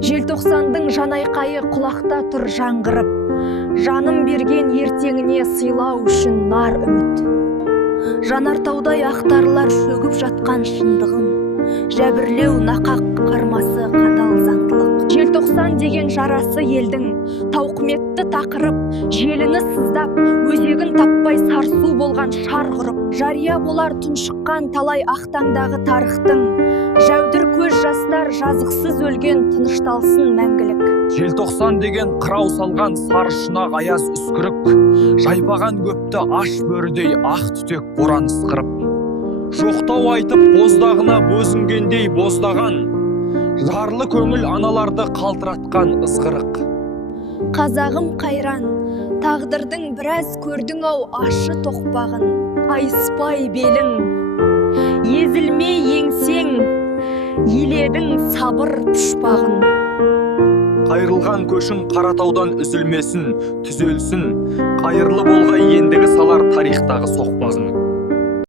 Желтоқсандың жанайқайы құлақта тұр жаңғырып, жаным берген ертеңіне сыйлау үшін нар үміт. Жанартаудай ақтарлар шөгіп жатқан шындығым, жәбірлеу нақақ қармасы қатал заңдылық. Желтоқсан деген жарасы елдің, тауқыметті тақырып, желіні сыздап, өзегін таппай сарсу болған шар құрып. Жария болар тұншыққан талай ақтаңдағы тарихтың, жәудір көз жастар жазықсыз өлген тынышталсын мәңгілік. Желтоқсан деген қырау салған сарышынақ аяз үскірік, жайпаған көпті аш бөрідей ақ түтек боран ысқырып. Жоқтау айтып боздағына бозінгендей боздаған, жарлы көңіл аналарды қалтыратқан ызғырық. Қазағым қайран, тағдырдың біраз көрдің ау ашы тоқпағын, айыспай белің, езілмей еңсең, еледің сабыр пұшпағын. Қайырылған көшің Қаратаудан үзілмесін, түзелсін, қайырлы болғай ендігі салар тарихтағы соқпағын.